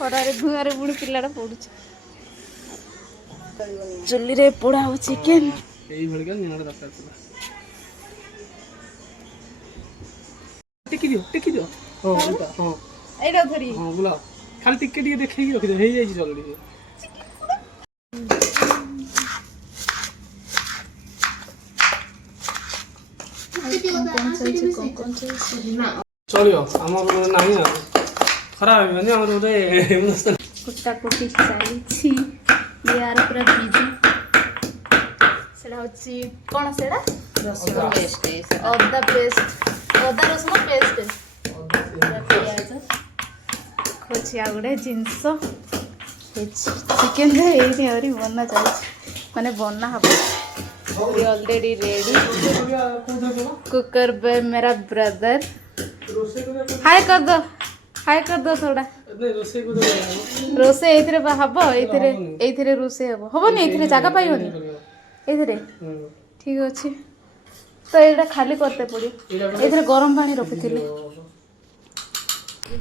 खरारे धुआरे पुणी पिलाटा पड़ू चुली रे पोड़ा हो चिकेन एई भलिका निना दरकार थला टिकी दियो हो एटा हो एटा धरी हां बुला खाली टिके टिके देखै कि रखि दे हेई जाई जल्दी चलियो हमर नाही ना खराब है हमर रे कुट्टा कुटी चली यार पूरा बिजी सेडा होची कोन सेडा रसुण पेस्ट अदा पेस्ट अदा रसुण पेस्ट पियाज खोची आ गुडे जिंस चिकन रे एही हरी बना जाय माने बना हबो ऑलरेडी रेडी कुकर पे मेरा ब्रदर हाय कर दो थोड़ा रोसे एथिरे हबो एथिरे रोसे हबो हबोनी एथिरे जगह पाइबोनी एथिरे ठीक अछि तो एटा खाली करते पड़ी एथिरे गरम पानी रखिथिले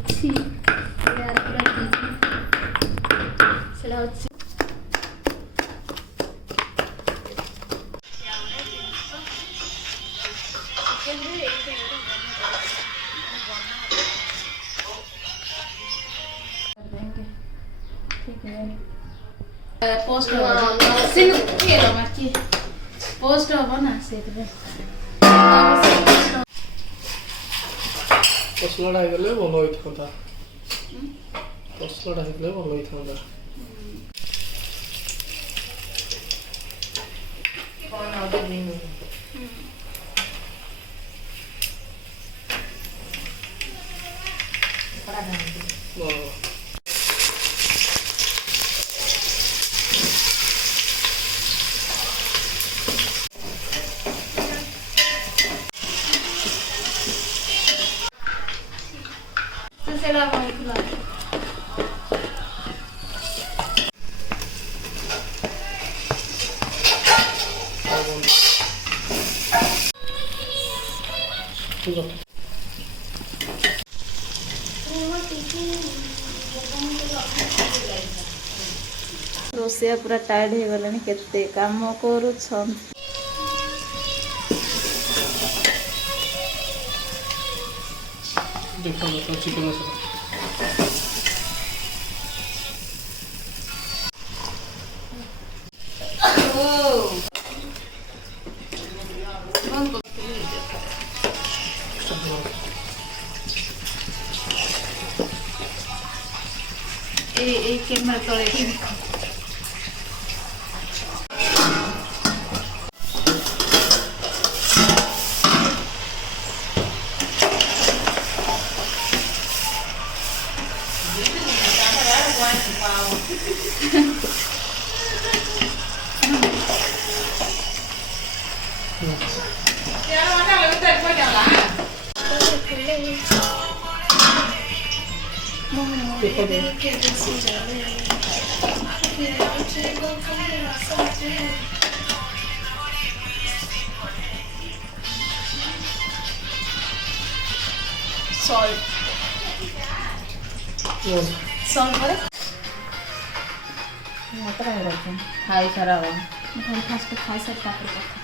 छी यार पूरा सेला अछि पोस्ट पोस्ट हम ना से कसलाडा गले बोलो इथोंता कसलाडा गले बोलो इथोंता कौन ऑर्डर नहीं बड़ा गांधी सेला होइला रोसिया पूरा टायर्ड हो गलानी केते काम करू छन देखो तो चिकन मसाला ए कैमरा तले salt पर मत रखो खाई खराब घर फास्ट खाई सकता है